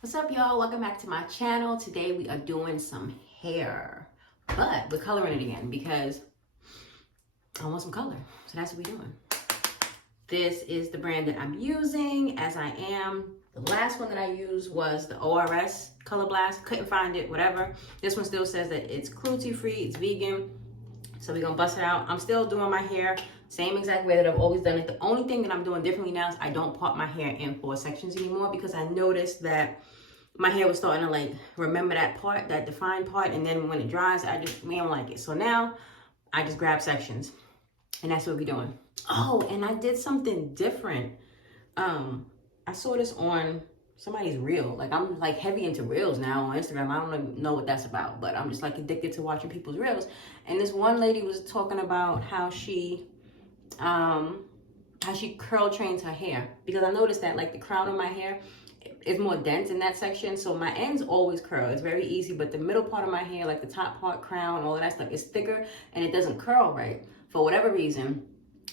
What's up, y'all? Welcome back to my channel. Today we are doing some hair, but we're coloring it again because I want some color. So that's what we're doing. This is the brand that I'm using, as I am. The last one that I used was the ORS Color Blast. Couldn't find it, whatever. This one still says that it's cruelty-free, it's vegan. So we're gonna bust it out. I'm still doing my hair same exact way that I've always done it. The only thing that I'm doing differently now is I don't part my hair in 4 sections anymore, because I noticed that my hair was starting to like remember that part, that defined part, and then when it dries, we don't like it. So now I just grab sections, and that's what we're doing. Oh, and I did something different. I saw this on somebody's reel. Like, I'm like heavy into reels now on Instagram. I don't even know what that's about, but I'm just like addicted to watching people's reels. And this one lady was talking about how she curl trains her hair, because I noticed that like the crown of my hair is more dense in that section, so my ends always curl. It's very easy, but the middle part of my hair, like the top part, crown, all of that stuff, is thicker and it doesn't curl right for whatever reason.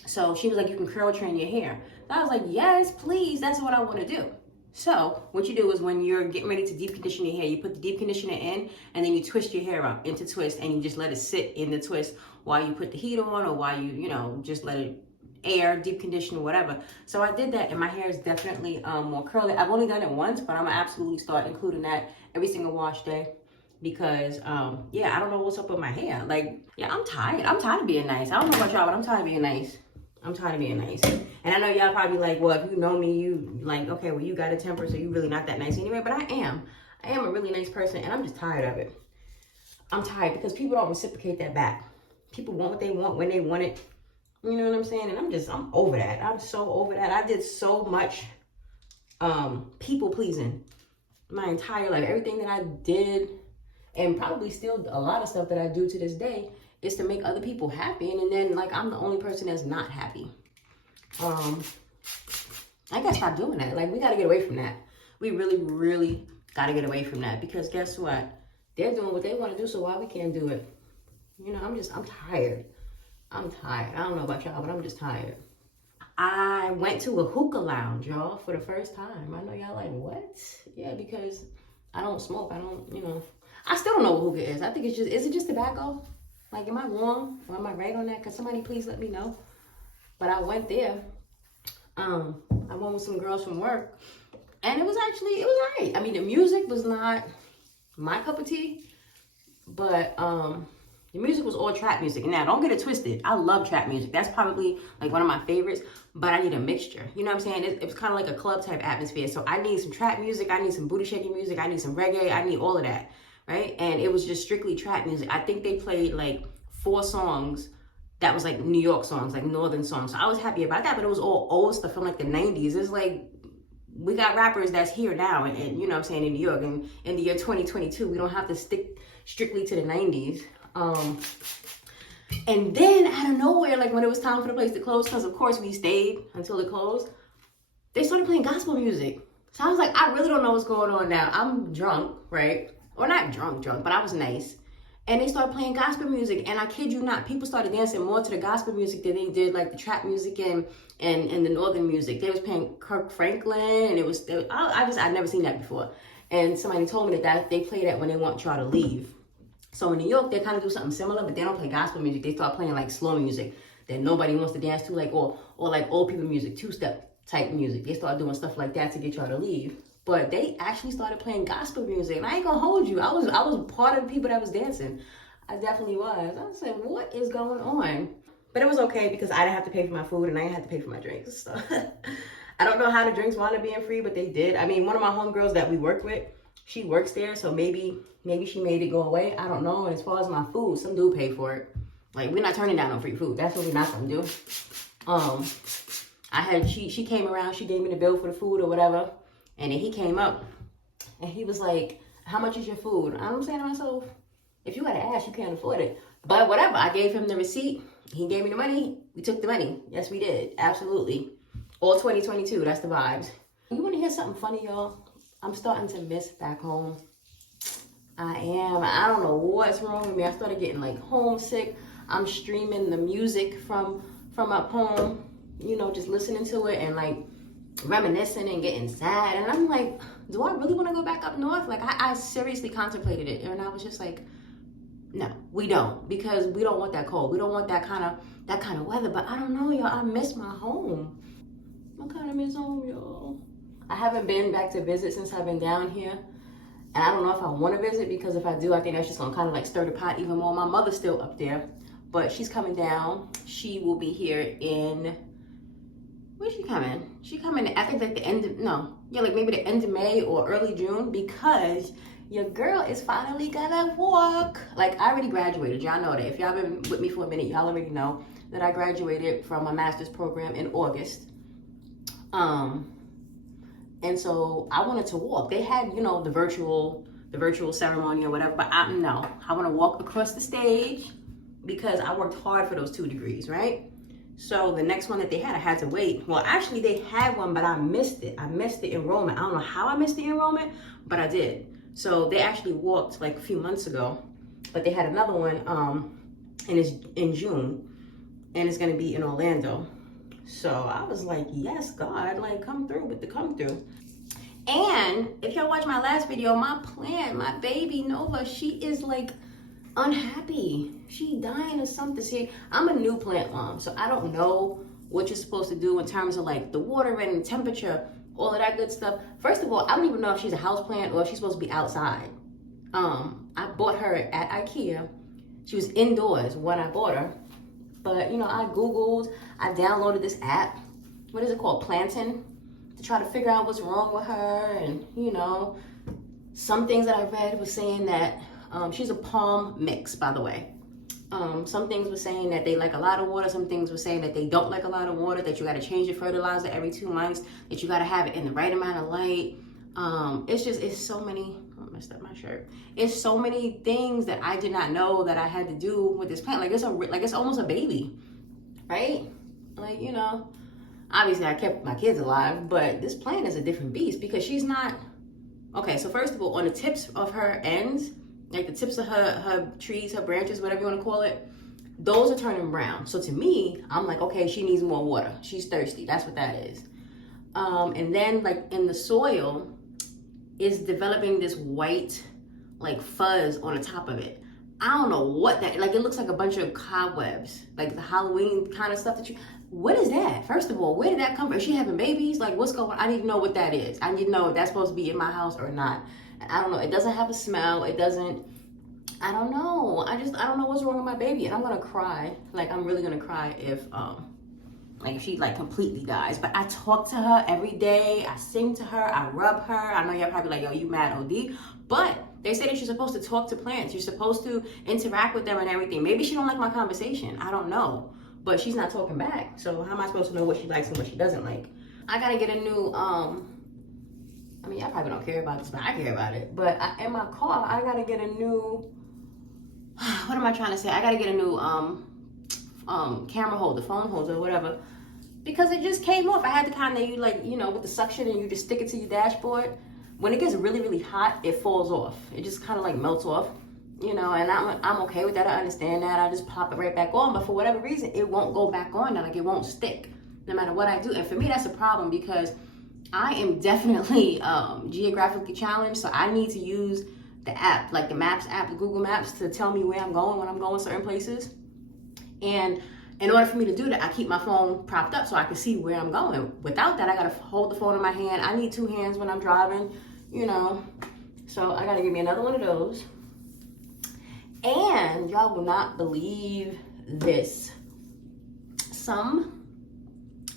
So she was like, you can curl train your hair. So I was like, yes, please, that's what I want to do. So what you do is when you're getting ready to deep condition your hair, you put the deep conditioner in, and then you twist your hair up into twist, and you just let it sit in the twist while you put the heat on, or while you just let it air, deep condition, or whatever. So I did that, and my hair is definitely more curly. I've only done it once, but I'm gonna absolutely start including that every single wash day, because yeah, I don't know what's up with my hair. Like, yeah, I'm tired of being nice. I don't know about y'all, but I'm tired of being nice. I'm tired of being nice. And I know y'all probably like, well, if you know me, you like, okay, well, you got a temper, so you really not that nice anyway. But I am a really nice person, and I'm just tired of it. I'm tired because people don't reciprocate that back. People want what they want when they want it. You know what I'm saying? And I'm over that. I'm so over that. I did so much people pleasing my entire life. Everything that I did, and probably still a lot of stuff that I do to this day, is to make other people happy. And then like, I'm the only person that's not happy. I gotta stop doing that. Like, we gotta get away from that. We really, really gotta get away from that, because guess what? They're doing what they want to do, so why we can't do it? You know, I'm tired. I'm tired. I don't know about y'all, but I'm just tired. I went to a hookah lounge, y'all, for the first time. I know y'all like, what? Yeah, because I don't smoke. I don't, I still don't know what hookah is. I think is it just tobacco? Like, am I wrong? Or am I right on that? Can somebody please let me know? But I went there. I went with some girls from work, and it was all right. I mean, the music was not my cup of tea, but the music was all trap music. Now, don't get it twisted. I love trap music. That's probably like one of my favorites, but I need a mixture. You know what I'm saying? It was kind of like a club type atmosphere. So I need some trap music. I need some booty shaking music. I need some reggae. I need all of that, right? And it was just strictly trap music. I think they played like 4 songs that was like New York songs, like northern songs. So I was happy about that, but it was all old stuff from like the 90s. It's like, we got rappers that's here now, and you know what I'm saying, in New York, and in the year 2022, we don't have to stick strictly to the 90s. And then out of nowhere, like when it was time for the place to close, because of course we stayed until it closed, they started playing gospel music. So I was like, I really don't know what's going on now. I'm drunk, right? Or not drunk, but I was nice. And they started playing gospel music, and I kid you not, people started dancing more to the gospel music than they did like the trap music and the northern music. They was playing Kirk Franklin, and I'd never seen that before. And somebody told me that they play that when they want y'all to leave. So in New York, they kind of do something similar, but they don't play gospel music. They start playing like slow music that nobody wants to dance to, like or like old people music, 2-step type music. They start doing stuff like that to get y'all to leave. But they actually started playing gospel music, and I ain't gonna hold you. I was part of the people that was dancing. I definitely was. I said, what is going on? But it was okay, because I didn't have to pay for my food, and I didn't have to pay for my drinks. So I don't know how the drinks wound up being free, but they did. I mean, one of my homegirls that we worked with, she works there, so maybe she made it go away. I don't know. And as far as my food, some dude paid for it. Like, we're not turning down no free food. That's what we're not gonna do. She came around, she gave me the bill for the food or whatever, and then he came up and he was like, how much is your food? I'm saying to myself, if you gotta ask, you can't afford it. But whatever, I gave him the receipt. He gave me the money. We took the money. Yes, we did. Absolutely. All 2022, that's the vibes. You wanna hear something funny, y'all? I'm starting to miss back home. I am. I don't know what's wrong with me. I started getting like homesick. I'm streaming the music from up home, you know, just listening to it and like reminiscing and getting sad. And I'm like, do I really want to go back up north? Like I seriously contemplated it, and I was just like, no, we don't, because we don't want that cold. We don't want that kind of weather. But I don't know, y'all. I miss my home. I kind of miss home, y'all. I haven't been back to visit since I've been down here. And I don't know if I want to visit, because if I do, I think that's just going to kind of like stir the pot even more. My mother's still up there, but she's coming down. She will be here in, where's she coming? She coming, I think like the end of, no, yeah, like maybe the end of May or early June, because your girl is finally gonna walk. Like, I already graduated. Y'all know that. If y'all been with me for a minute, y'all already know that I graduated from my master's program in August. And so I wanted to walk. They had, you know, the virtual ceremony or whatever, but I want to walk across the stage, because I worked hard for those 2 degrees, right? So the next one that they had, I had to wait. Well, actually they had one, but I missed it. I missed the enrollment. I don't know how I missed the enrollment, but I did. So they actually walked like a few months ago, but they had another one, and it's in June, and it's gonna be in Orlando. So I was like, yes, God, like come through with the come through. And if y'all watch my last video, my plant, my baby Nova, she is like unhappy. She dying or something. See, I'm a new plant mom, so I don't know what you're supposed to do in terms of like the water and the temperature, all of that good stuff. First of all, I don't even know if she's a house plant or if she's supposed to be outside. I bought her at IKEA. She was indoors when I bought her. But, you know, I downloaded this app. What is it called? Plantain, to try to figure out what's wrong with her. And, you know, some things that I read was saying that she's a palm mix, by the way. Some things were saying that they like a lot of water. Some things were saying that they don't like a lot of water, that you got to change your fertilizer every 2 months, that you got to have it in the right amount of light. It's so many, I messed up my shirt. It's so many things that I did not know that I had to do with this plant. Like it's almost a baby, right? Like, you know, obviously I kept my kids alive, but this plant is a different beast, because she's not, okay, so first of all, on the tips of her ends, like the tips of her trees, her branches, whatever you want to call it, those are turning brown. So to me, I'm like, okay, she needs more water. She's thirsty. That's what that is. And then like in the soil is developing this white like fuzz on the top of it. I don't know what that, like it looks like a bunch of cobwebs, like the Halloween kind of stuff that you, what is that? First of all, where did that come from? Is she having babies? Like what's going on? I need to know what that is. I need to know if that's supposed to be in my house or not. I don't know. It doesn't have a smell. It doesn't, I don't know. I don't know what's wrong with my baby. And I'm going to cry. Like, I'm really going to cry if she like completely dies. But I talk to her every day. I sing to her. I rub her. I know y'all probably like, yo, you mad OD. But they say that you're supposed to talk to plants. You're supposed to interact with them and everything. Maybe she don't like my conversation. I don't know. But she's not talking back. So how am I supposed to know what she likes and what she doesn't like? I got to get a new, I mean, y'all probably don't care about this, but I care about it. But in my car, I gotta get a new, what am I trying to say? I gotta get a new camera holder, phone holder, whatever. Because it just came off. I had the kind that you like, you know, with the suction and you just stick it to your dashboard. When it gets really, really hot, it falls off. It just kind of like melts off, you know, and I'm okay with that. I understand that. I just pop it right back on. But for whatever reason, it won't go back on. Like it won't stick no matter what I do. And for me, that's a problem, because I am definitely geographically challenged, so I need to use the app, like the Maps app, the Google Maps, to tell me where I'm going when I'm going certain places. And in order for me to do that, I keep my phone propped up so I can see where I'm going. Without that, I gotta hold the phone in my hand. I need 2 hands when I'm driving, you know. So I gotta give me another one of those. And y'all will not believe this. Some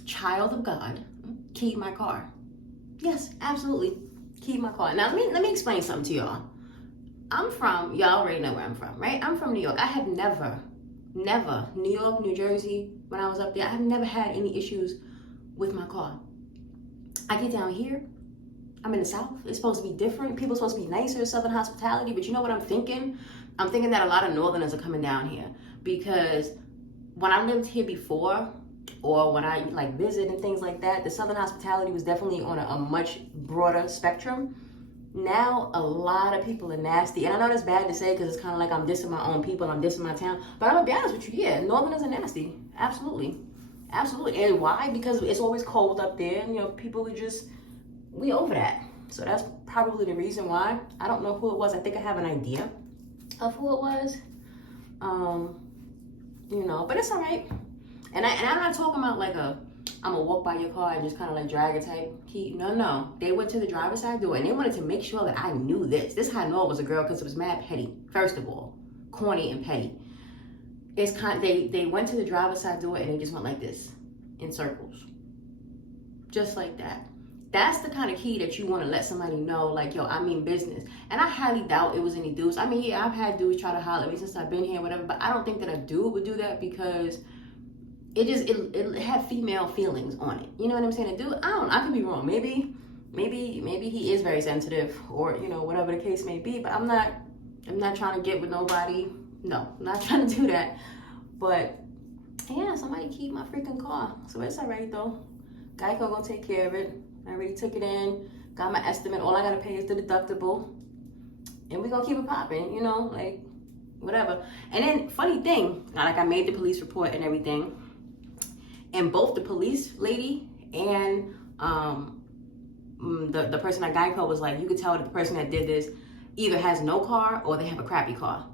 child of God keyed my car. Yes, absolutely. Keyed my car. Now let me explain something to y'all. Y'all already know where I'm from, right? I'm from New York. I have never, New York, New Jersey, when I was up there, I've never had any issues with my car. I get down here, I'm in the South. It's supposed to be different. People are supposed to be nicer, Southern hospitality, but you know what I'm thinking? I'm thinking that a lot of Northerners are coming down here, because when I lived here before, or when I like visit and things like that, the Southern hospitality was definitely on a much broader spectrum. Now a lot of people are nasty, and I know that's bad to say because it's kind of like I'm dissing my own people, I'm dissing my town, but I'm gonna be honest with you, yeah, Northerners are nasty, absolutely, absolutely. And why? Because it's always cold up there, and people are just, we over that. So that's probably the reason why. I don't know who it was. I think I have an idea of who it was. But it's all right. And I'm not talking about like I'm gonna walk by your car and just kind of like drag a type key. No. They went to the driver's side door and they wanted to make sure that I knew this. This is how I know it was a girl, because it was mad petty. First of all, corny and petty. It's they went to the driver's side door and they just went like this in circles, just like that. That's the kind of key that you want to let somebody know, like, yo, I mean business. And I highly doubt it was any dudes. I mean, yeah, I've had dudes try to holler at me since I've been here, whatever, but I don't think that a dude would do that, because it had female feelings on it. You know what I'm saying? A dude, I could be wrong. Maybe he is very sensitive, or whatever the case may be. But I'm not trying to get with nobody. No, I'm not trying to do that. But yeah, somebody keep my freaking car, so it's all right though. Geico gonna take care of it. I already took it in, got my estimate. All I gotta pay is the deductible, and we gonna keep it popping. Like whatever. And then funny thing, like I made the police report and everything. And both the police lady and the person at Geico was like, you could tell that the person that did this either has no car or they have a crappy car.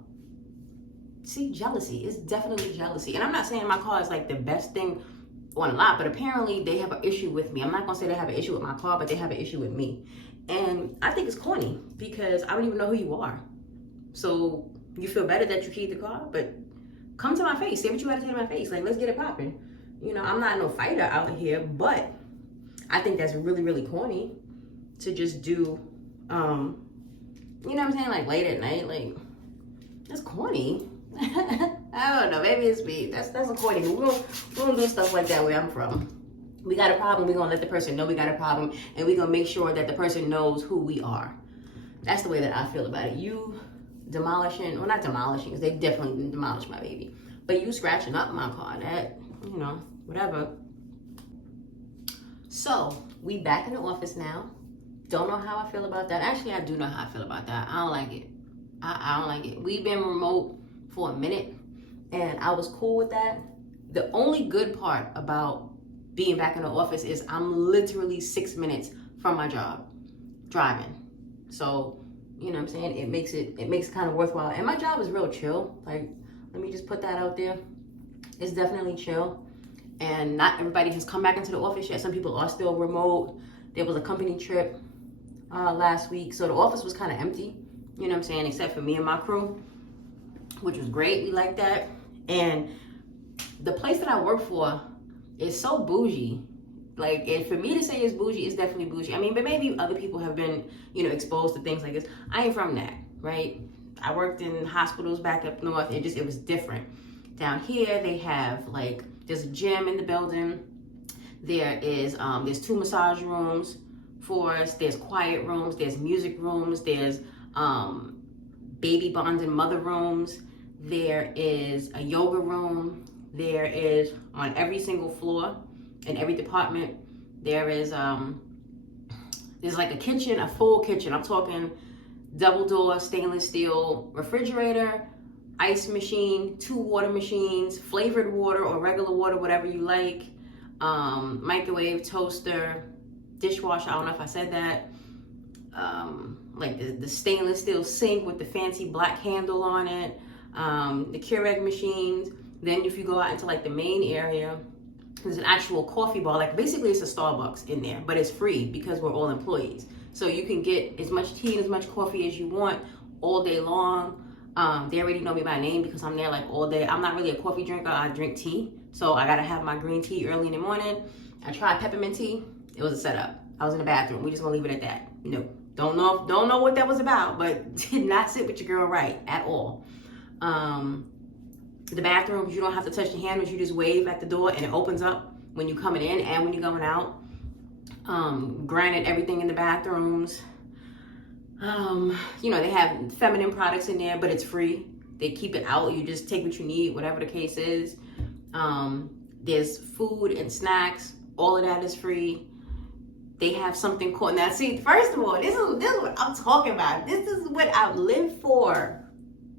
See, jealousy. It's definitely jealousy. And I'm not saying my car is like the best thing on a lot, but apparently they have an issue with me. I'm not going to say they have an issue with my car, but they have an issue with me. And I think it's corny, because I don't even know who you are. So you feel better that you keep the car, but come to my face. Say what you got to say to my face. Like, let's get it popping. I'm not no fighter out here, but I think that's really, really corny to just do, you know what I'm saying? Like late at night, like that's corny. I don't know, maybe it's me. That's a corny. We don't do stuff like that where I'm from. We got a problem, we're gonna let the person know we got a problem, and we're gonna make sure that the person knows who we are. That's the way that I feel about it. You demolishing, well, not demolishing, because they definitely didn't demolish my baby, but you scratching up my car, that, whatever. So we back in the office now. Don't know how I feel about that. Actually, I do know how I feel about that. I don't like it. I don't like it. We've been remote for a minute, and I was cool with that. The only good part about being back in the office is I'm literally 6 minutes from my job driving. So, you know what I'm saying? It makes it kind of worthwhile. And my job is real chill. Like, let me just put that out there. It's definitely chill. And not everybody has come back into the office yet. Some people are still remote. There was a company trip last week, so the office was kind of empty, you know what I'm saying, except for me and my crew, which was great. We like that. And the place that I work for is so bougie. Like, and for me to say it's bougie, it's definitely bougie. I mean, but maybe other people have been, exposed to things like this. I ain't from that, right? I worked in hospitals back up north. It was different. Down here, they have there's a gym in the building. There's 2 massage rooms for us. There's quiet rooms. There's music rooms. There's baby bonding mother rooms. There is a yoga room. There is, on every single floor in every department, there's like a kitchen, a full kitchen. I'm talking double door stainless steel refrigerator, ice machine, 2 water machines, flavored water or regular water, whatever you like, microwave, toaster, dishwasher. I don't know if I said that. Like the stainless steel sink with the fancy black handle on it, the Keurig machines. Then if you go out into the main area, there's an actual coffee bar. Basically it's a Starbucks in there, but it's free because we're all employees. So you can get as much tea and as much coffee as you want all day long. They already know me by name because I'm there all day. I'm not really a coffee drinker. I drink tea. So I gotta have my green tea early in the morning. I tried peppermint tea. It was a setup. I was in the bathroom. We're just gonna leave it at that. No, don't know what that was about, but did not sit with your girl right at all. The bathrooms, you don't have to touch the handles. You just wave at the door and it opens up when you're coming in and when you're going out. Granted, everything in the bathrooms, they have feminine products in there, but it's free. They keep it out. You just take what you need, whatever the case is. There's food and snacks. All of that is free. They have something called, now see, first of all, this is what I'm talking about. This is what I live for.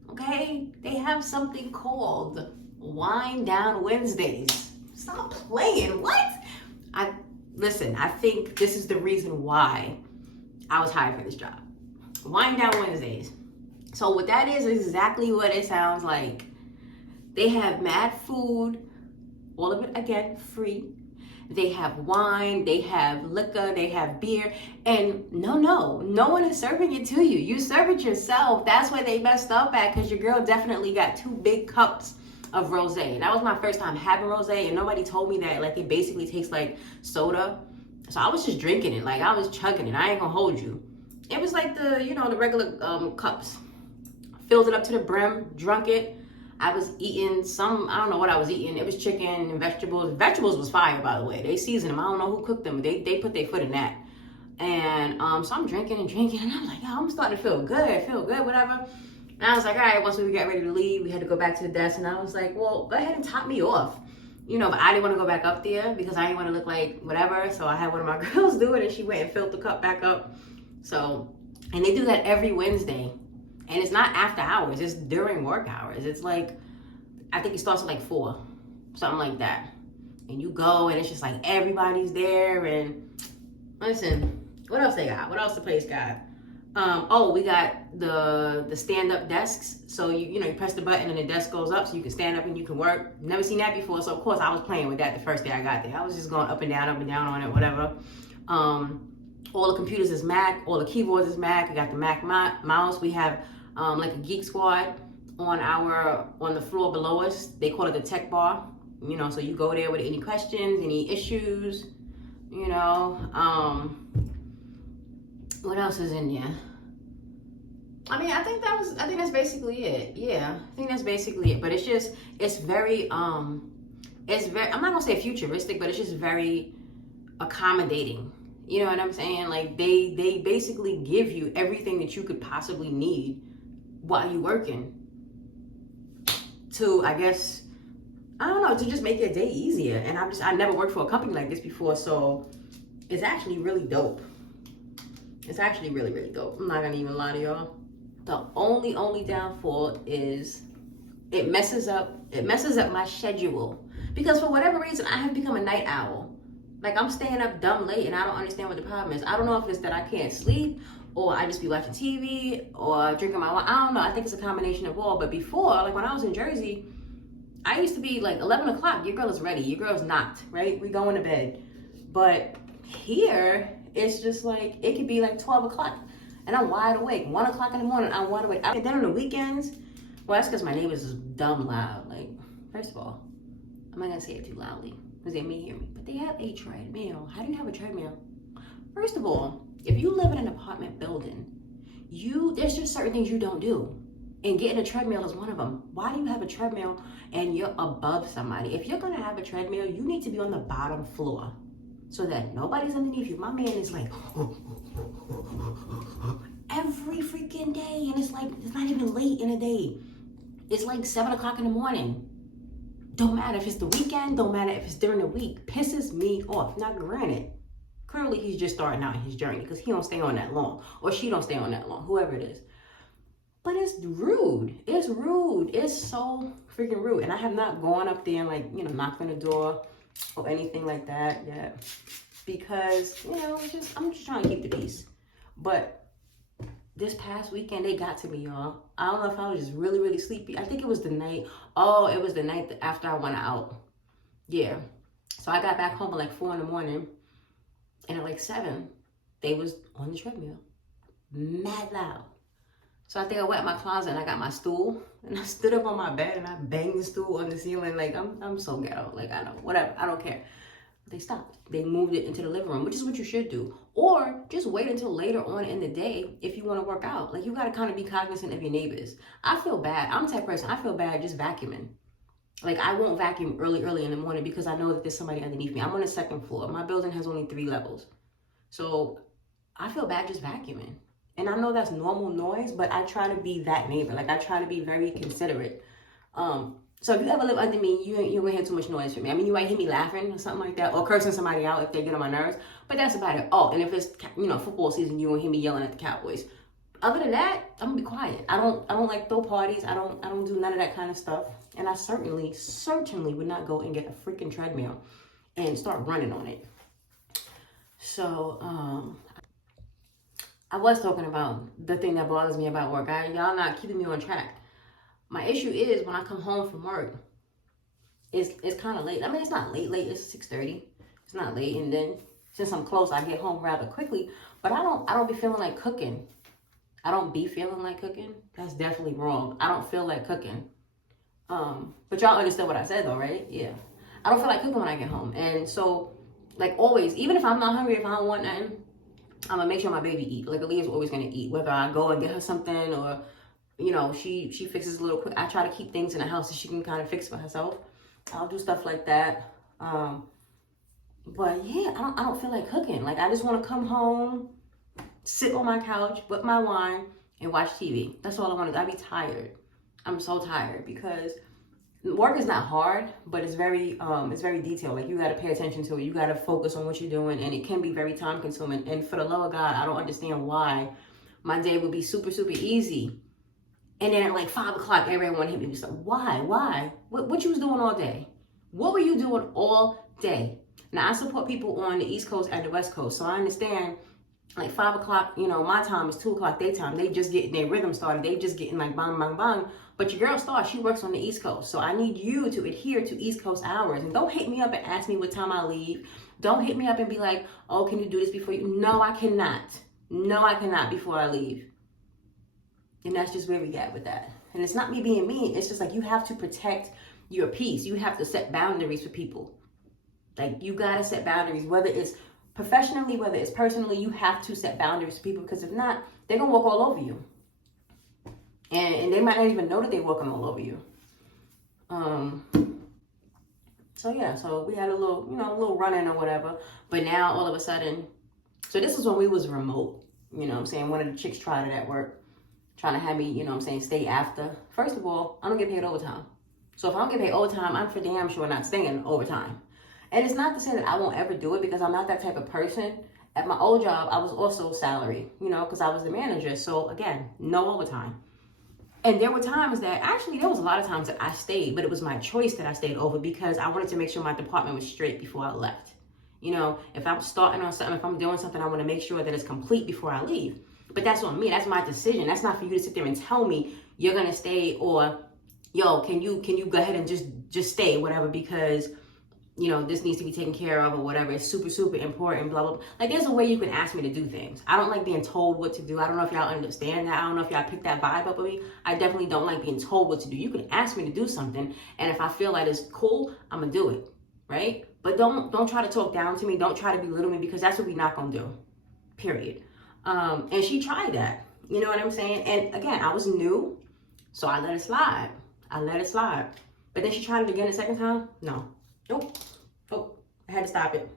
Okay? They have something called Wind Down Wednesdays. Stop playing. What? Listen, I think this is the reason why I was hired for this job. Wind Down Wednesdays. So what that is exactly what it sounds like. They have mad food, all of it again free. They have wine, they have liquor, they have beer, and no one is serving it to you. You serve it yourself. That's where they messed up at, because your girl definitely got 2 big cups of rosé. That was my first time having rosé, and nobody told me that like it basically tastes like soda. So I was just drinking it, like I was chugging it. I ain't gonna hold you. It was like the the regular cups. Filled it up to the brim, drunk it. I was eating I don't know what I was eating. It was chicken and vegetables. Vegetables was fire, by the way. They seasoned them. I don't know who cooked them. They put their foot in that. And so I'm drinking, and I'm like, I'm starting to feel good, whatever. And I was like, all right, once we got ready to leave, we had to go back to the desk, and I was like, well, go ahead and top me off. But I didn't want to go back up there because I didn't want to look like whatever. So I had one of my girls do it, and she went and filled the cup back up. So, and they do that every Wednesday. And it's not after hours, it's during work hours. It's like, I think it starts at like 4, something like that. And you go, and it's just like everybody's there. And listen, what else they got? What else the place got? We got the stand-up desks. So you press the button and the desk goes up, so you can stand up and you can work. Never seen that before, so of course I was playing with that the first day I got there. I was just going up and down on it, whatever. All the computers is Mac, all the keyboards is Mac. I got the Mac mouse. We have like a Geek Squad on the floor below us. They call it the tech bar. So you go there with any questions, any issues. What else is in there? I think that's basically it. Yeah, I think that's basically it. But it's very I'm not gonna say futuristic, but it's just very accommodating. You know what I'm saying? Like they basically give you everything that you could possibly need while you're working to, I guess, I don't know, to just make your day easier. And I never worked for a company like this before, so it's actually really dope. It's actually really, really dope. I'm not gonna even lie to y'all. The only downfall is it messes up my schedule, because for whatever reason I have become a night owl. Like, I'm staying up dumb late, and I don't understand what the problem is. I don't know if it's that I can't sleep, or I just be watching TV, or drinking my wine. I don't know. I think it's a combination of all. But before, like when I was in Jersey, I used to be like 11 o'clock. Your girl is ready. Your girl's knocked, right? We going to bed. But here, it's just like, it could be like 12 o'clock, and I'm wide awake. 1 o'clock in the morning, I'm wide awake. And then on the weekends, well, that's because my neighbors is dumb loud. Like, first of all, I'm not going to say it too loudly, because they may hear me. But they have a treadmill. How do you have a treadmill? First of all, if you live in an apartment building, there's just certain things you don't do. And getting a treadmill is one of them. Why do you have a treadmill and you're above somebody? If you're going to have a treadmill, you need to be on the bottom floor so that nobody's underneath you. My man is like, every freaking day. And it's like, it's not even late in the day. It's like 7 o'clock in the morning. Don't matter if it's the weekend, don't matter if it's during the week. Pisses me off. Now, granted, clearly he's just starting out his journey because he don't stay on that long, or she don't stay on that long, whoever it is. But it's rude. It's rude. It's so freaking rude. And I have not gone up there and like, knocked on the door or anything like that yet, because, I'm just trying to keep the peace. But this past weekend, they got to me, y'all. I don't know if I was just really, really sleepy. I think it was the night. Oh, it was the night after I went out. Yeah. So I got back home at like 4 in the morning. And at like 7, they was on the treadmill. Mad loud. So I think I went in my closet and I got my stool. And I stood up on my bed and I banged the stool on the ceiling. Like, I'm so ghetto. Like, I know. Whatever. I don't care. They stopped. They moved it into the living room, which is what you should do. Or just wait until later on in the day if you want to work out. Like, you got to kind of be cognizant of your neighbors. I feel bad. I'm the type of person, I feel bad just vacuuming. Like, I won't vacuum early in the morning because I know that there's somebody underneath me. I'm on the 2nd floor. My building has only 3 levels. So I feel bad just vacuuming. And I know that's normal noise, but I try to be that neighbor. Like, I try to be very considerate. So if you ever live under me, you ain't gonna hear too much noise from me. I mean, you might hear me laughing or something like that, or cursing somebody out if they get on my nerves. But that's about it. Oh, and if it's, you know, football season, you won't hear me yelling at the Cowboys. Other than that, I'm gonna be quiet. I don't like throw parties. I don't do none of that kind of stuff. And I certainly would not go and get a freaking treadmill and start running on it. So I was talking about the thing that bothers me about work. Y'all not keeping me on track. My issue is when I come home from work, it's kind of late. I mean, it's not late. It's 6:30. It's not late. And then since I'm close, I get home rather quickly. But I don't be feeling like cooking. I don't be feeling like cooking. That's definitely wrong. I don't feel like cooking. But y'all understand what I said though, right? Yeah. I don't feel like cooking when I get home. And so, like always, even if I'm not hungry, if I don't want nothing, I'm gonna make sure my baby eat. Like Aaliyah's always gonna eat. Whether I go and get her something or, you know, she fixes a little quick. I try to keep things in the house so she can kind of fix for herself. I'll do stuff like that. But yeah, I don't feel like cooking. Like I just want to come home, sit on my couch with my wine and watch TV. That's all I want to do. I be tired. I'm so tired because work is not hard, but it's very detailed. Like you got to pay attention to it. You got to focus on what you're doing, and it can be very time consuming. And for the love of God, I don't understand why my day would be super easy. And then at like 5 o'clock, everyone hit me with something. Why? What you was doing all day? What were you doing all day? Now I support people on the East Coast and the West Coast, so I understand. Like 5 o'clock, you know, my time is 2 o'clock their time. They just getting their rhythm started. They just getting like bang, bang, bang. But your girl Star, she works on the East Coast. So I need you to adhere to East Coast hours. And don't hit me up and ask me what time I leave. Don't hit me up and be like, oh, can you do this before you? No, I cannot. No, I cannot before I leave. And that's just where we get with that. And it's not me being mean. It's just like you have to protect your peace. You have to set boundaries for people. Like you got to set boundaries, whether it's professionally, whether it's personally, you have to set boundaries for people because if not, they're going to walk all over you. And they might not even know that they're walking all over you. So yeah, so we had a little run-in or whatever. But now all of a sudden, so this is when we was remote, you know what I'm saying? One of the chicks tried it at work, trying to have me, you know what I'm saying, stay after. First of all, I don't get paid overtime. So if I don't get paid overtime, I'm for damn sure not staying overtime. And it's not to say that I won't ever do it because I'm not that type of person. At my old job, I was also salary, you know, because I was the manager. So again, no overtime. And there were times that, actually, there was a lot of times that I stayed, but it was my choice that I stayed over because I wanted to make sure my department was straight before I left. You know, if I'm starting on something, if I'm doing something, I want to make sure that it's complete before I leave. But that's on me. That's my decision. That's not for you to sit there and tell me you're going to stay or, yo, can you go ahead and just stay, whatever, because, you know, this needs to be taken care of or whatever. It's super important, blah, blah, blah. Like, there's a way you can ask me to do things. I don't like being told what to do. I don't know if y'all understand that. I don't know if y'all pick that vibe up with me. I definitely don't like being told what to do. You can ask me to do something, and if I feel like it's cool, I'm going to do it, right? But don't try to talk down to me. Don't try to belittle me because that's what we're not going to do, period. And she tried that. You know what I'm saying? And, again, I was new, so I let it slide. But then she tried it again the second time. No. Nope. I had to stop it.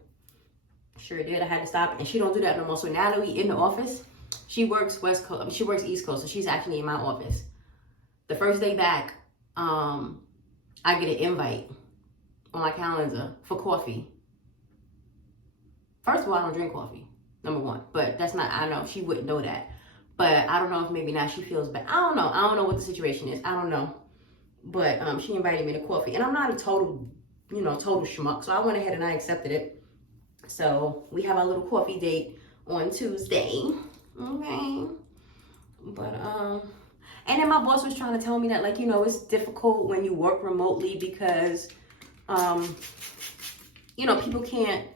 Sure did. I had to stop it. And she don't do that no more. So now that we in the office, she works West Coast. She works East Coast. So she's actually in my office. The first day back, I get an invite on my calendar for coffee. First of all, I don't drink coffee. Number one. But that's not, I know she wouldn't know that. But I don't know if maybe now she feels bad. I don't know what the situation is. I don't know. But she invited me to coffee. And I'm not a total schmuck. So I went ahead and I accepted it. So we have our little coffee date on Tuesday. Okay. But, and then my boss was trying to tell me that, like, you know, it's difficult when you work remotely because, you know, people can't,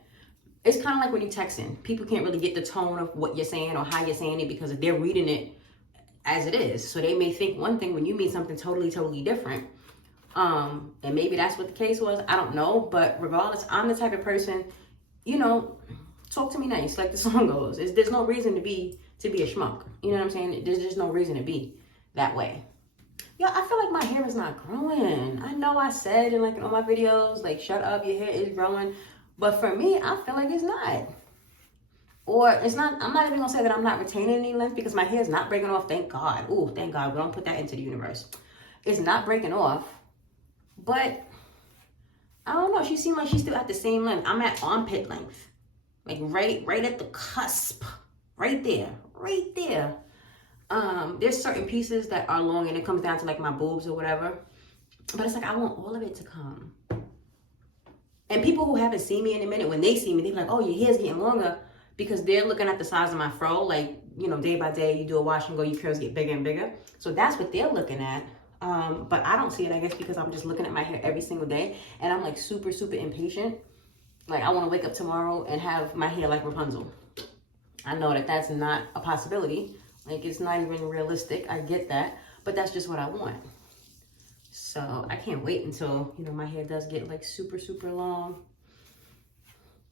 it's kind of like when you're texting. People can't really get the tone of what you're saying or how you're saying it because they're reading it as it is. So they may think one thing when you mean something totally different. And maybe that's what the case was. I don't know. But regardless, I'm the type of person, you know, talk to me nice, like the song goes. There's no reason to be a schmuck. You know what I'm saying? There's just no reason to be that way. Yeah, I feel like my hair is not growing. I know I said in all my videos, like, shut up, your hair is growing. But for me, I feel like it's not. Or it's not, I'm not even gonna say that I'm not retaining any length because my hair is not breaking off, thank God. Ooh, thank God, we don't put that into the universe. It's not breaking off, But I don't know. She seemed like she's still at the same length. I'm at armpit length. Like right at the cusp. Right there. Right there. There's certain pieces that are long and it comes down to like my boobs or whatever. But it's like I want all of it to come. And people who haven't seen me in a minute, when they see me, they're like, oh, your hair's getting longer, because they're looking at the size of my fro. Like, you know, day by day, you do a wash and go, your curls get bigger and bigger. So that's what they're looking at. But I don't see it, I guess, because I'm just looking at my hair every single day. And I'm like super, super impatient. Like, I want to wake up tomorrow and have my hair like Rapunzel. I know that that's not a possibility. Like, it's not even realistic. I get that. But that's just what I want. So I can't wait until, you know, my hair does get like super, super long.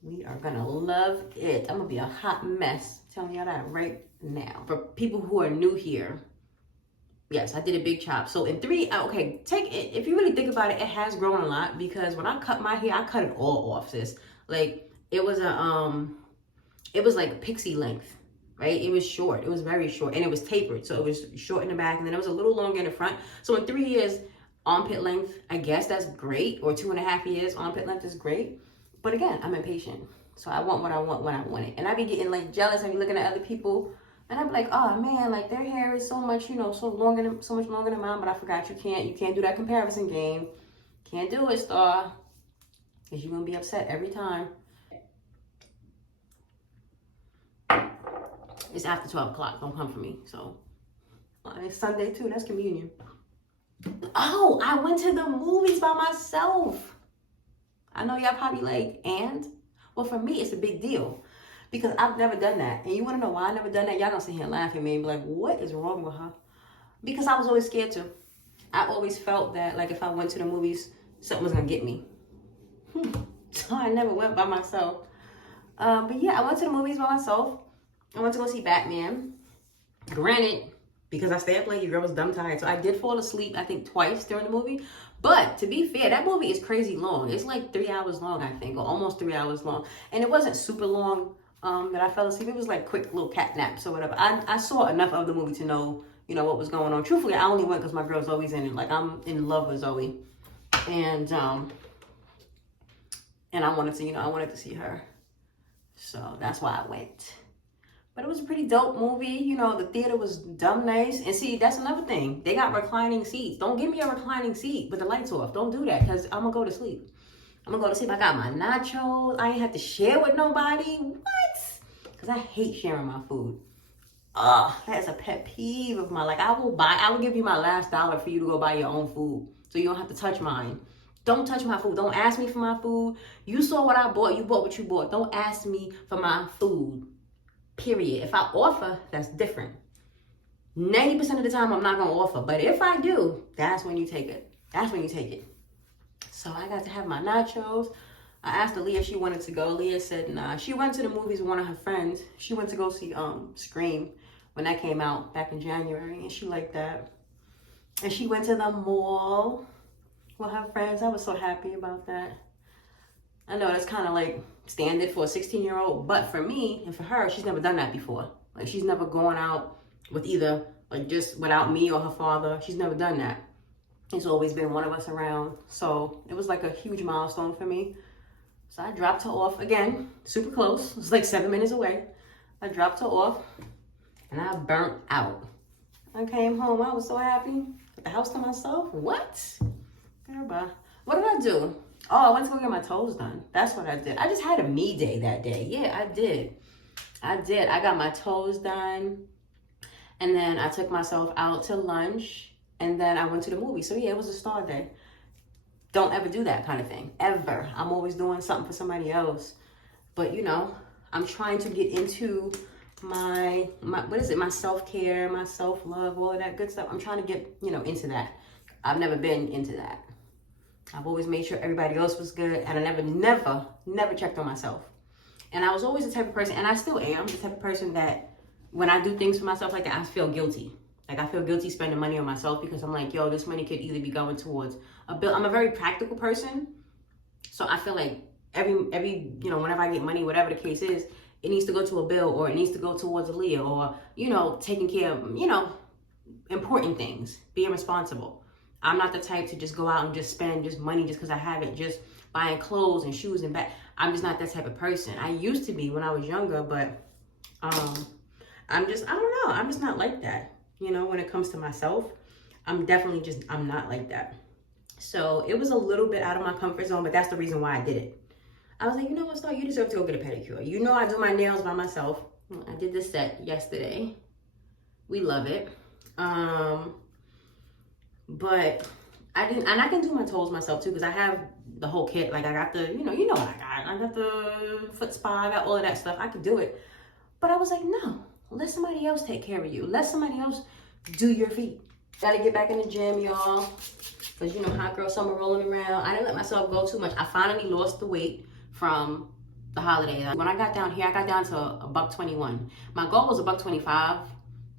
We are gonna love it. I'm gonna be a hot mess. Telling y'all that right now. For people who are new here, yes, I did a big chop. So in 3, okay, take it. If you really think about it, it has grown a lot, because when I cut my hair, I cut it all off, sis. Like, it was like pixie length, right? It was short. It was very short, and it was tapered. So it was short in the back, and then it was a little longer in the front. So in 3 years, armpit length, I guess that's great. Or 2.5 years, armpit length is great. But again, I'm impatient. So I want what I want when I want it. And I be getting like jealous. I be looking at other people, and I'm like, oh man, like their hair is so much, you know, so much longer than mine. But I forgot you can't do that comparison game. Can't do it, Star. Because you're gonna be upset every time. It's after 12 o'clock. Don't come for me. So it's Sunday too. That's communion. Oh, I went to the movies by myself. I know y'all probably like, and? Well, for me, it's a big deal, because I've never done that. And you want to know why I never done that? Y'all gonna sit here and laugh at me and be like, what is wrong with her? Because I was always scared to. I always felt that, like, if I went to the movies, something was gonna get me. So I never went by myself. But yeah, I went to the movies by myself. I went to go see Batman. Granted, because I stayed up late, your girl was dumb tired. So I did fall asleep, I think, twice during the movie. But to be fair, that movie is crazy long. It's like 3 hours long, I think, or almost 3 hours long. And it wasn't super long that I fell asleep. It was like quick little cat naps or whatever. I saw enough of the movie to know, you know, what was going on. Truthfully, I only went because my girl Zoe's in it. Like, I'm in love with Zoe. And I wanted to, you know, I wanted to see her. So that's why I went. But it was a pretty dope movie. You know, the theater was dumb nice. And see, that's another thing. They got reclining seats. Don't give me a reclining seat with the lights off. Don't do that, because I'm going to go to sleep. I'm going to go to sleep. I got my nachos. I ain't have to share with nobody. What? Because I hate sharing my food. That is a pet peeve of mine. Like, I will give you my last dollar for you to go buy your own food, so you don't have to touch mine. Don't touch my food. Don't ask me for my food. You saw what I bought. You bought what you bought. Don't ask me for my food. Period. If I offer, that's different. 90% of the time, I'm not going to offer. But if I do, that's when you take it. That's when you take it. So I got to have my nachos. I asked Aaliyah if she wanted to go. Leah said nah. She went to the movies with one of her friends. She went to go see Scream when that came out back in January. And she liked that. And she went to the mall with her friends. I was so happy about that. I know that's kind of like standard for a 16-year-old, but for me and for her, she's never done that before. Like, she's never gone out with either, like, just without me or her father. She's never done that. It's always been one of us around. So it was like a huge milestone for me. So I dropped her off again, super close. It was like 7 minutes away. I dropped her off and I burnt out. I came home. I was so happy. With the house to myself. What? Girl, bye. What did I do? Oh, I went to go get my toes done. That's what I did. I just had a me day that day. Yeah, I did. I got my toes done. And then I took myself out to lunch. And then I went to the movie. So yeah, it was a star day. Don't ever do that kind of thing. Ever. I'm always doing something for somebody else. But, you know, I'm trying to get into my my self-care, my self-love, all of that good stuff. I'm trying to get, you know, into that. I've never been into that. I've always made sure everybody else was good, and I never checked on myself. And I was always the type of person, and I still am, the type of person that when I do things for myself like that, I feel guilty. Like, I feel guilty spending money on myself, because I'm like, yo, this money could either be going towards a bill. I'm a very practical person, so I feel like every you know, whenever I get money, whatever the case is, it needs to go to a bill, or it needs to go towards Aaliyah, or, you know, taking care of, you know, important things, being responsible. I'm not the type to just go out and just spend just money just because I have it, just buying clothes and shoes and bags. I'm just not that type of person. I used to be when I was younger, but I don't know. I'm just not like that. You know, when it comes to myself, I'm not like that. So it was a little bit out of my comfort zone, but that's the reason why I did it. I was like, you know what, Star, you deserve to go get a pedicure. You know, I do my nails by myself. I did this set yesterday. We love it. But I can do my toes myself too, because I have the whole kit. Like I got the, you know what I got. I got the foot spa, I got all of that stuff. I could do it. But I was like, no, let somebody else take care of you. Let somebody else do your feet. Gotta get back in the gym, y'all. Because, you know, hot girl summer rolling around. I didn't let myself go too much. I finally lost the weight from the holidays. When I got down here, I got down to $121. My goal was $125,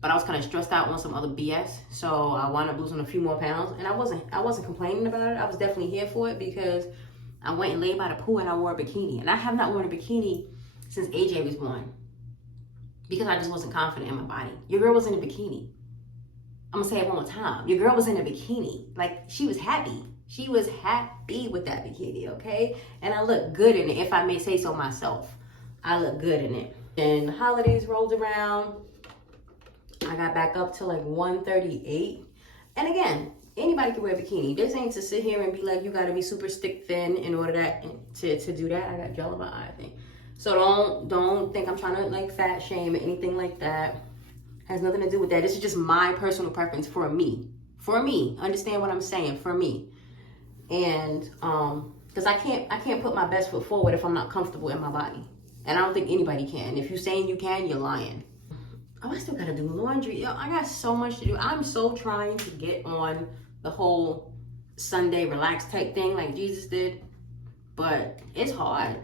but I was kind of stressed out on some other BS. So I wound up losing a few more pounds. And I wasn't complaining about it. I was definitely here for it because I went and laid by the pool and I wore a bikini. And I have not worn a bikini since AJ was born, because I just wasn't confident in my body. Your girl was in a bikini. I'm gonna say it one more time. Your girl was in a bikini. Like, she was happy. She was happy with that bikini, okay? And I look good in it, if I may say so myself. I look good in it. And the holidays rolled around. I got back up to like 138. And again, anybody can wear a bikini. This ain't to sit here and be like, you gotta be super stick thin in order to do that. I got gel in my eye, I think. So don't think I'm trying to like fat shame or anything like that. Has nothing to do with that. This is just my personal preference for me. For me. Understand what I'm saying? For me. And because I can't put my best foot forward if I'm not comfortable in my body. And I don't think anybody can. If you're saying you can, you're lying. Oh, I still gotta do laundry. Yo, I got so much to do. I'm so trying to get on the whole Sunday relax type thing like Jesus did. But it's hard.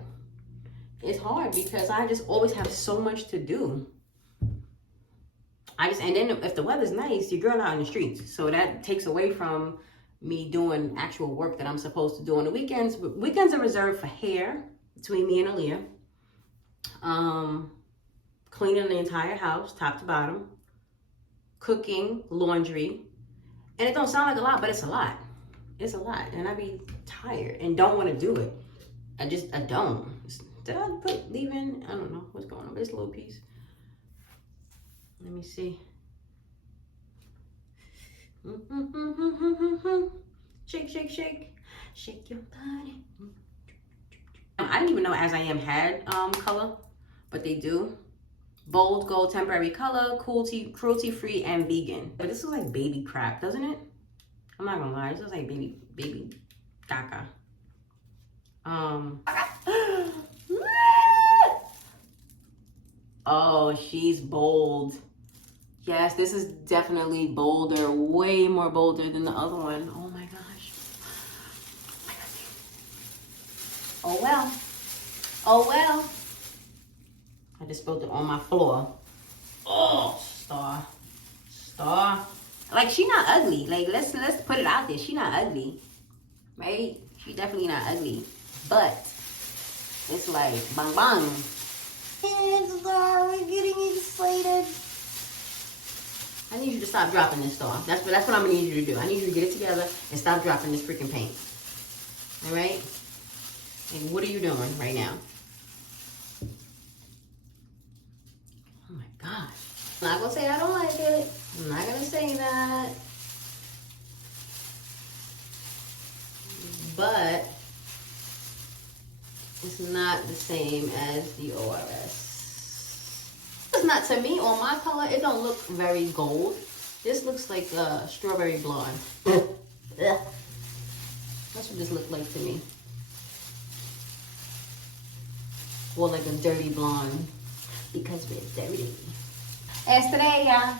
It's hard because I just always have so much to do. And then if the weather's nice, your girl out in the streets. So that takes away from me doing actual work that I'm supposed to do on the weekends. Weekends are reserved for hair between me and Aaliyah. Cleaning the entire house, top to bottom. Cooking, laundry. And it don't sound like a lot, but it's a lot. It's a lot. And I be tired and don't want to do it. I don't. Did I leave in? I don't know what's going on, but it's a little piece. Let me see. Shake, shake, shake. Shake your body. I didn't even know As I Am had color, but they do. Bold gold temporary color, cruelty-free, and vegan. But this looks like baby crap, doesn't it? I'm not gonna lie, this looks like baby caca. Oh, she's bold. Yes, this is definitely bolder, way more bolder than the other one. Oh my gosh. Oh well. Oh well. I just spilled it on my floor. Oh, Star. Like, she not ugly. Like, let's put it out there. She not ugly, right? She definitely not ugly. But it's like bang bang. Star, we're getting excited. I need you to stop dropping this, Star. That's what I'm gonna need you to do. I need you to get it together and stop dropping this freaking paint. All right? And what are you doing right now? Oh my gosh. I'm not gonna say I don't like it. I'm not gonna say that. But it's not the same as the ORS. It's not, to me, on my color, it don't look very gold. This looks like a strawberry blonde. That's what this looks like to me. Or like a dirty blonde. Because we're dirty. Estrella.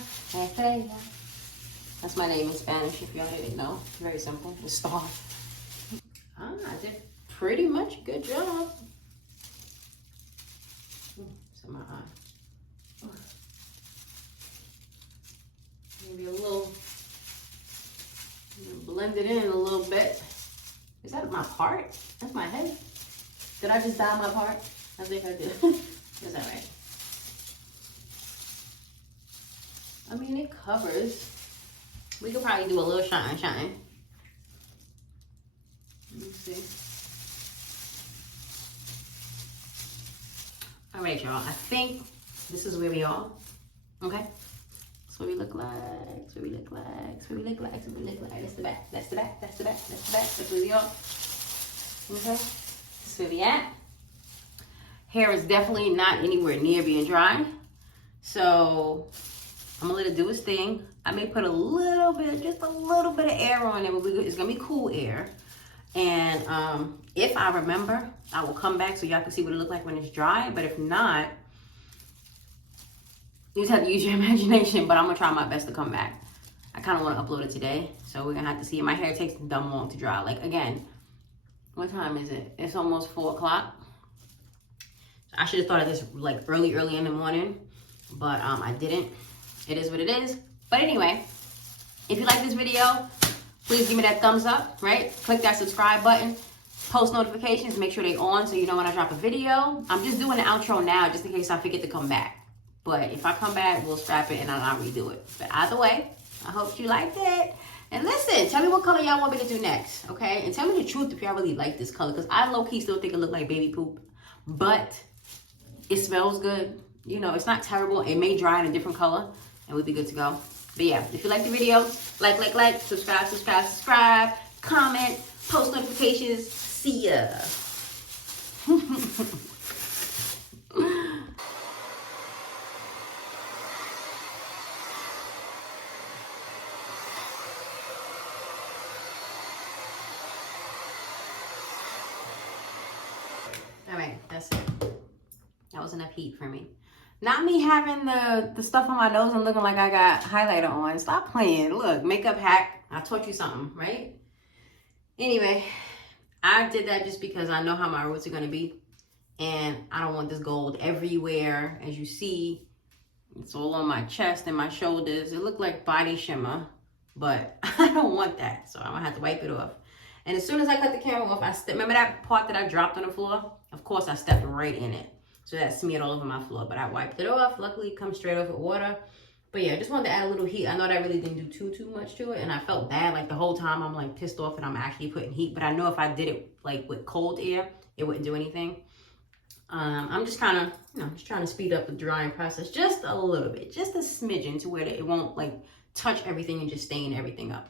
That's my name in Spanish, if y'all didn't know. Very simple. It's Star. I did pretty much a good job. It's in my eye. Maybe a little, blend it in a little bit. Is that my part? That's my head. Did I just dye my part? I think I did. Is that right? I mean, it covers. We could probably do a little shine. right, y'all. I think this is where we are. Okay. That's what we look like. That's what we look like. That's what we look like. That's what we look like. That's the back. That's the back. That's the back. That's the back. That's where we are. Okay. That's where we at. Hair is definitely not anywhere near being dry. So I'm gonna let it do its thing. I may put a little bit, just a little bit of air on it. It's gonna be cool air. And if I remember, I will come back so y'all can see what it looks like when it's dry. But if not, you just have to use your imagination. But I'm gonna try my best to come back. I kind of want to upload it today, so we're gonna have to see. My hair takes dumb long to dry. Like again, what time is it? It's almost 4 o'clock. I should have started this like early in the morning, but I didn't. It is what it is. But anyway, if you like this video, please give me that thumbs up, right? Click that subscribe button. Post notifications, make sure they're on so you know when I drop a video. I'm just doing the outro now just in case I forget to come back. But if I come back, we'll scrap it and I'll redo it. But either way, I hope you liked it. And listen, tell me what color y'all want me to do next, okay? And tell me the truth if y'all really like this color, because I low-key still think it look like baby poop. But it smells good. You know, it's not terrible. It may dry in a different color and we'll be good to go. But yeah, if you like the video, like, subscribe, comment, post notifications. See ya. All right, that's it. That was enough heat for me. Not me having the stuff on my nose and looking like I got highlighter on. Stop playing. Look, makeup hack. I taught you something, right? Anyway, I did that just because I know how my roots are going to be. And I don't want this gold everywhere. As you see, it's all on my chest and my shoulders. It looked like body shimmer, but I don't want that. So I'm going to have to wipe it off. And as soon as I cut the camera off, remember that part that I dropped on the floor? Of course, I stepped right in it. So that smeared all over my floor, but I wiped it off. Luckily, it comes straight off with water. But yeah, just wanted to add a little heat. I know that really didn't do too much to it, and I felt bad. Like the whole time, I'm like pissed off that I'm actually putting heat. But I know if I did it like with cold air, it wouldn't do anything. I'm just kind of, just trying to speed up the drying process just a little bit, just a smidgen to where it won't like touch everything and just stain everything up.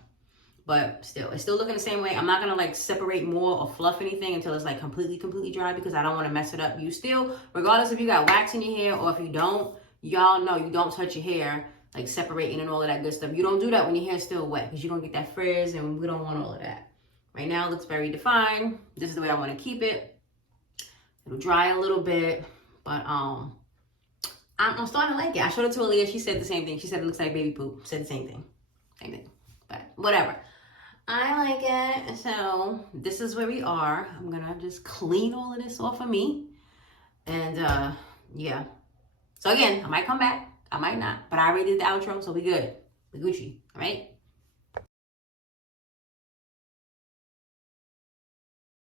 But still, it's still looking the same way. I'm not gonna like separate more or fluff anything until it's like completely dry because I don't want to mess it up. You still, regardless if you got wax in your hair or if you don't, y'all know you don't touch your hair like separating and all of that good stuff. You don't do that when your hair's still wet because you're gonna get that frizz and we don't want all of that. Right now it looks very defined. This is the way I want to keep it. It'll dry a little bit, but I'm starting to like it. I showed it to Aaliyah. She said the same thing. She said it looks like baby poop. Said the same thing. Same thing. But whatever. I like it. So this is where we are. I'm gonna just clean all of this off of me. And yeah. So again, I might come back. I might not. But I already did the outro, so we good. We Gucci. All right?